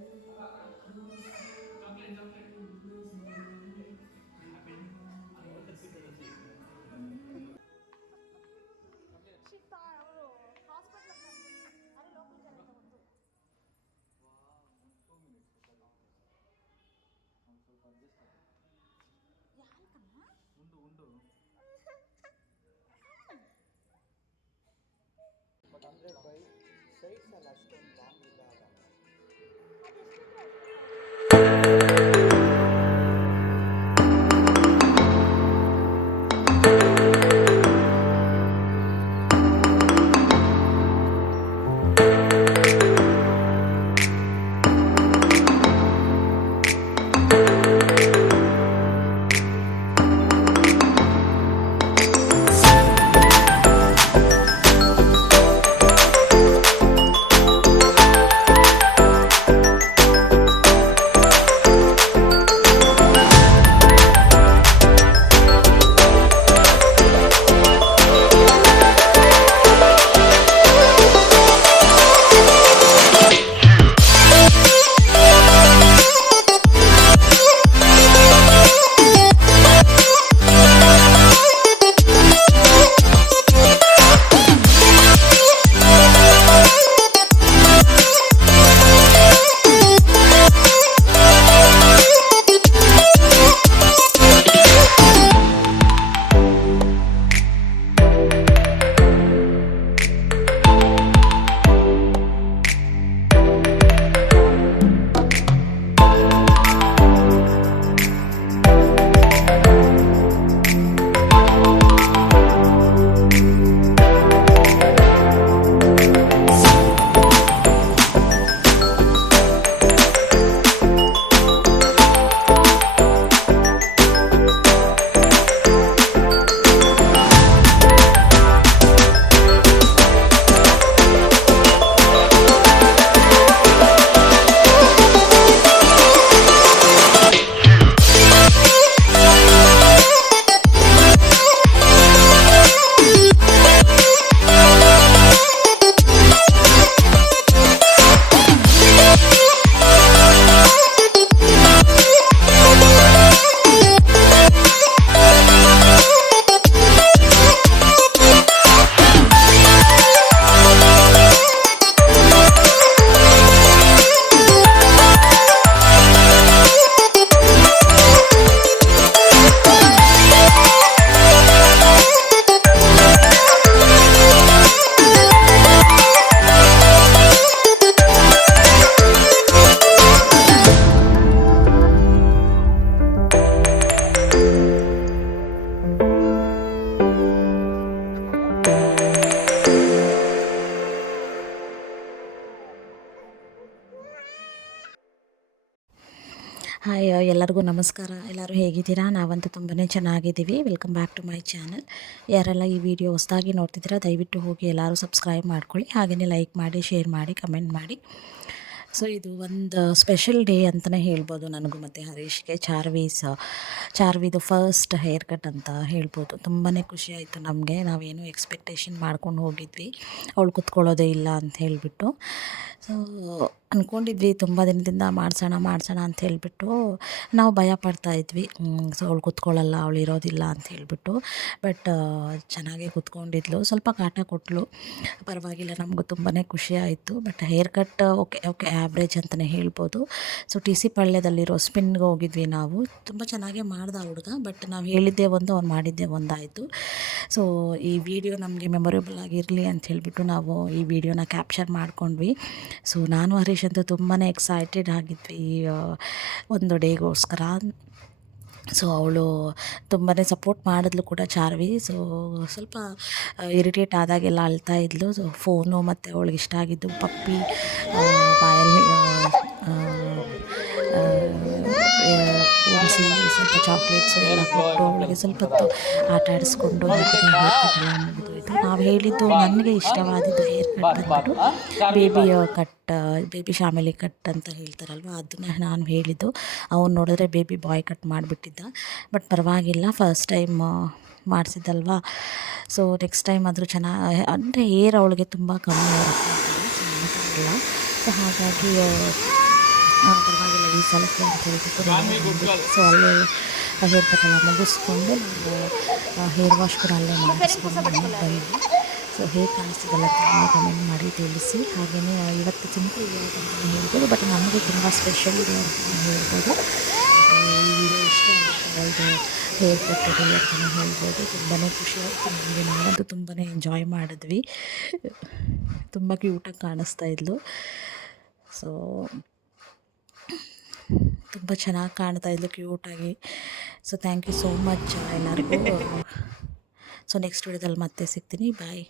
ಅವರು ಹಾಸ್ಪಿಟಲ್ ಅಲ್ಲಿ ಲೋಕಲ್ ಜನ ಒಂದು ಯಾರಿಕಮ್ಮ ಉಂಡು ಬಟ್ 100 ಬೈ ಸೈಡ್ಸ್ ಅಲ್ಲ ಅಷ್ಟೊಂದು ಲಾಂಗ್ ಇಲ್ಲ ಹಾಯ್ ಎಲ್ಲರಿಗೂ ನಮಸ್ಕಾರ. ಎಲ್ಲರೂ ಹೇಗಿದ್ದೀರಾ? ನಾವಂತೂ ತುಂಬಾ ಚೆನ್ನಾಗಿದ್ದೀವಿ. Welcome back to my channel. ಯಾರೆಲ್ಲ ಈ ವಿಡಿಯೋ ಹೊಸದಾಗಿ ನೋಡ್ತಿದ್ದೀರಾ ದಯವಿಟ್ಟು ಹೋಗಿ ಎಲ್ಲರೂ ಸಬ್ಸ್ಕ್ರೈಬ್ ಮಾಡ್ಕೊಳ್ಳಿ, ಹಾಗೆಯೇ ಲೈಕ್ ಮಾಡಿ, ಶೇರ್ ಮಾಡಿ, ಕಮೆಂಟ್ ಮಾಡಿ. ಸೊ ಇದು ಒಂದು ಸ್ಪೆಷಲ್ ಡೇ ಅಂತಲೇ ಹೇಳ್ಬೋದು ನನಗೂ ಮತ್ತು ಹರೀಶ್ಗೆ. ಚಾರ್ವಿದು ಫಸ್ಟ್ ಹೇರ್ ಕಟ್ ಅಂತ ಹೇಳ್ಬೋದು. ತುಂಬಾ ಖುಷಿ ಆಯಿತು ನಮಗೆ. ನಾವೇನು ಎಕ್ಸ್ಪೆಕ್ಟೇಷನ್ ಮಾಡ್ಕೊಂಡು ಹೋಗಿದ್ವಿ, ಅವಳು ಕೂತ್ಕೊಳ್ಳೋದೇ ಇಲ್ಲ ಅಂತ ಹೇಳಿಬಿಟ್ಟು. ಸೊ ಅಂದ್ಕೊಂಡಿದ್ವಿ ತುಂಬ ದಿನದಿಂದ ಮಾಡಿಸೋಣ ಅಂತ ಹೇಳಿಬಿಟ್ಟು ನಾವು ಭಯ ಪಡ್ತಾಯಿದ್ವಿ. ಸೊ ಅವಳು ಕೂತ್ಕೊಳ್ಳಲ್ಲ, ಅವಳು ಇರೋದಿಲ್ಲ ಅಂತ ಹೇಳಿಬಿಟ್ಟು. ಬಟ್ ಚೆನ್ನಾಗೇ ಕೂತ್ಕೊಂಡಿದ್ಲು. ಸ್ವಲ್ಪ ಕಾಟ ಕೊಟ್ಟಳು, ಪರವಾಗಿಲ್ಲ, ನಮಗೂ ತುಂಬಾ ಖುಷಿ ಆಯಿತು. But hair cut okay average ಅಂತಲೇ ಹೇಳ್ಬೋದು. ಸೊ TC ಪಾಳ್ಯದಲ್ಲಿರೋ ಸ್ಪಿನ್ಗೆ ಹೋಗಿದ್ವಿ ನಾವು. ತುಂಬ ಚೆನ್ನಾಗೇ ಮಾಡ್ದ ಹುಡುಗ, ಬಟ್ ನಾವು ಹೇಳಿದ್ದೇ ಒಂದು, ಅವ್ನು ಮಾಡಿದ್ದೇ ಒಂದಾಯಿತು. ಸೊ ಈ ವಿಡಿಯೋ ನಮಗೆ ಮೆಮೊರೇಬಲ್ ಆಗಿರಲಿ ಅಂತ ಹೇಳಿಬಿಟ್ಟು ನಾವು ಈ ವಿಡಿಯೋನ ಕ್ಯಾಪ್ಚರ್ ಮಾಡ್ಕೊಂಡ್ವಿ. ಸೊ ನಾನು ಹರೀಶ್ ಅಂತೂ ತುಂಬಾ ಎಕ್ಸೈಟೆಡ್ ಆಗಿದ್ವಿ ಒಂದು ಡೇಗೋಸ್ಕರ. ಸೊ ಅವಳು ತುಂಬಾ ಸಪೋರ್ಟ್ ಮಾಡಿದ್ಲು ಕೂಡ ಚಾರ್ವಿ. ಸೊ ಸ್ವಲ್ಪ ಇರಿಟೇಟ್ ಆದಾಗೆಲ್ಲ ಅಳ್ತಾ ಇದ್ಲು. ಸೊ ಫೋನು ಮತ್ತು ಅವಳಿಗೆ ಇಷ್ಟ ಆಗಿದ್ದು ಪಪ್ಪಿ ಬಾಯಲ್ಲಿ ಉಣಿಸಿ ಸ್ವಲ್ಪ ಚಾಕ್ಲೇಟ್ಸು ಎಲ್ಲ ಕೊಟ್ಟು ಅವಳಿಗೆ ಸ್ವಲ್ಪ ಹೊತ್ತು ಆಟ ಆಡಿಸ್ಕೊಂಡು ಹೇರ್ ಕಟ್ ಎಲ್ಲ ಮುಗಿದೋಯ್ತು. ನಾವು ಹೇಳಿದ್ದು ನನಗೆ ಇಷ್ಟವಾದಿದ್ದು ಹೇರ್ ಕಟ್ ಬಂದ್ಬಿಟ್ಟು ಬೇಬಿ ಶಾಮಿಲಿ ಕಟ್ ಅಂತ ಹೇಳ್ತಾರಲ್ವ, ಅದನ್ನ ನಾನು ಹೇಳಿದ್ದು. ಅವನು ನೋಡಿದ್ರೆ ಬೇಬಿ ಬಾಯ್ ಕಟ್ ಮಾಡಿಬಿಟ್ಟಿದ್ದ. ಬಟ್ ಪರವಾಗಿಲ್ಲ, ಫಸ್ಟ್ ಟೈಮ್ ಮಾಡಿಸಿದ್ದಲ್ವ. ಸೊ ನೆಕ್ಸ್ಟ್ ಟೈಮ್ ಆದರೂ ಚೆನ್ನಾಗಿ, ಅಂದರೆ ಹೇರ್ ಅವಳಿಗೆ ತುಂಬ ಕಮ್ಮಿ ಇರುತ್ತೆ, ಸೊ ಹಾಗಾಗಿ ಪರವಾಗಿಲ್ಲ ಈ ಸಲಕ್ಕೆ ಅಂತ ಹೇಳ್ಬಿಟ್ಟು ಸೊ ಅಲ್ಲೇ ಹೇರ್ ಕಟ್ ಎಲ್ಲ ಮುಗಿಸ್ಕೊಂಡು ನಾವು ಹೇರ್ ವಾಶ್ ಕೂಡ ಅಲ್ಲೇ ಮಾಡಿಸ್ಕೊಂಡು ಮನೆಗೆ ಬಂದ್ವಿ. ಸೊ ಹೇಗೆ ಕಾಣಿಸ್ತಿದ್ದಲ್ಲ ಅಂತ ಕಮೆಂಟ್ ಮಾಡಿ ತಿಳಿಸಿ. ಹಾಗೆಯೇ ಇವತ್ತು ಸಿಂಪಲ್ ವ್ಲಾಗ್ ಅಂತಲೇ ಹೇಳ್ಬೋದು, ಬಟ್ ನಮಗೆ ತುಂಬ ಸ್ಪೆಷಲ್ ಇದೆ ಅಂತಲೇ ಹೇಳ್ಬೋದು. ಸೊ ಈ ವಿಡಿಯೋ ಇಷ್ಟ ಆಗುತ್ತೆ ಹೇರ್ ಕಟ್ ಅಂತಲೇ ಹೇಳ್ಬೋದು. ತುಂಬಾ ಖುಷಿ ಆಯಿತು ನಮಗೆ, ನಾವಂತೂ ತುಂಬಾ ಎಂಜಾಯ್ ಮಾಡಿದ್ವಿ. ತುಂಬ ಕ್ಯೂಟಾಗಿ ಕಾಣಿಸ್ತಾ ಇದ್ಲು. ಸೊ ತುಂಬ ಚೆನ್ನಾಗಿ ಕಾಣ್ತಾ ಇದ್ಲು ಕ್ಯೂಟಾಗಿ. So thank you so much ಎಲ್ಲರಿಗೂ. ಸೊ ನೆಕ್ಸ್ಟ್ ವಿಡಿಯೋದಲ್ಲಿ ಮತ್ತೆ ಸಿಗ್ತೀನಿ. ಬಾಯ್.